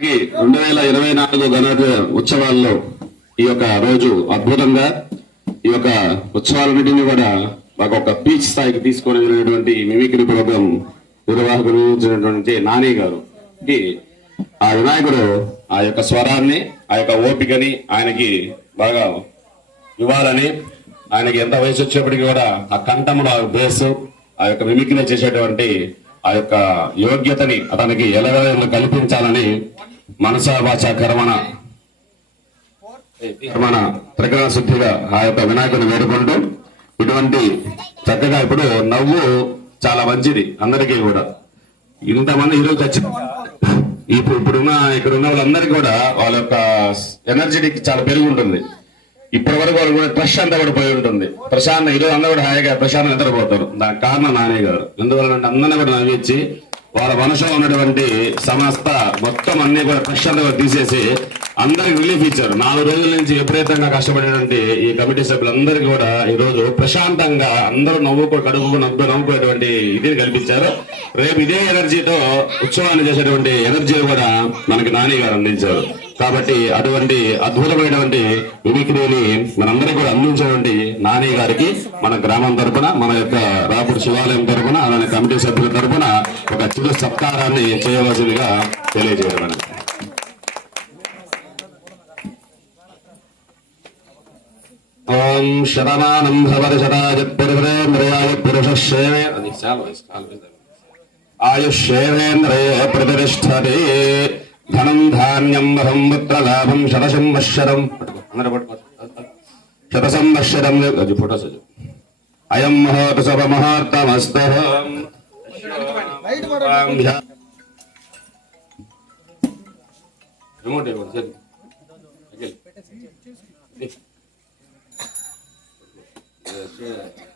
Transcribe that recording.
రెండు వేల ఇరవై నాలుగు గణత ఉత్సవాల్లో ఈ యొక్క రోజు అద్భుతంగా ఈ యొక్క ఉత్సవాలన్నింటినీ కూడా మాకు ఒక పీచ్ స్థాయికి తీసుకొని వెళ్ళినటువంటి మిమిక్రీ ప్రోగ్రాం నిర్వాహకులు నాని గారు. ఆ వినాయకుడు ఆ యొక్క స్వరాన్ని ఆ యొక్క ఓపికని ఆయనకి బాగా ఇవ్వాలని ఆయనకి ఎంత వయసు వచ్చేప్పటికీ కూడా ఆ కంఠముడు ఆ బేస్ ఆ యొక్క మిమిక్రీ చేసేటువంటి ఆ యొక్క యోగ్యతని అతనికి ఎలవేళ కల్పించాలని మనసా వాచ కర్మణ. కర్మణ త్రికరణ శుద్ధిగా ఆ యొక్క వినాయకుని వేడుకుంటూ ఇటువంటి చక్కగా ఇప్పుడు నవ్వు చాలా మంచిది అందరికీ కూడా. ఇంతమంది ఈరోజు ఖచ్చి ఇప్పుడు ఇప్పుడున్న ఇక్కడ ఉన్న వాళ్ళందరికీ కూడా వాళ్ళ యొక్క ఎనర్జెటిక్ చాలా పెరిగి ఉంటుంది ఇప్పటి వరకు వాళ్ళు కూడా ట్రష్ అంతా కూడా పోయి ఉంటుంది. ప్రశాంత్ ఈరోజు అందరూ కూడా హాయిగా ప్రశాంత్ నిద్రపోతారు. దానికి కారణం నానే గారు. ఎందువల్లంటే అందరినీ కూడా నవ్వించి వాళ్ళ మనసులో ఉన్నటువంటి సమస్త మొత్తం అన్ని కూడా ట్రష్ తీసేసి అందరికి రిలీఫ్ ఇచ్చారు. నాలుగు రోజుల నుంచి విపరీతంగా కష్టపడినటువంటి ఈ కమిటీ సభ్యులందరికీ కూడా ఈ రోజు ప్రశాంతంగా అందరూ నవ్వుకో కడుపు నవ్వు నవ్వుకునేటువంటి ఇదిని కల్పించారు. రేపు ఇదే ఎనర్జీతో ఉత్సవాన్ని చేసేటువంటి ఎనర్జీ కూడా మనకి నాని గారు అందించారు. కాబట్టి అటువంటి అద్భుతమైనటువంటి మిమిక్రీని మనందరికీ కూడా అందించినటువంటి నాని గారికి మన గ్రామం తరపున మన యొక్క రాపుడు శివాలయం తరపున అలానే కమిటీ సభ్యుల తరపున ఒక చిరు సత్కారాన్ని చేయవలసిందిగా తెలియజేయడం ఓం శతమానం భవతి శతాయ పురుషేంద్రియాయ పురుషేవే అది చాలా వయసు కాలు ధనం ధాన్యం వహం పుత్రలాభం శత సంవత్సరం అందరూ పట్టుకో. శత సంవత్సరం అది అయం మహోత్సవ మహోత్తమస్త. రిమోట్ ఇవ్వండి సరే. అఖిల్. ఇది.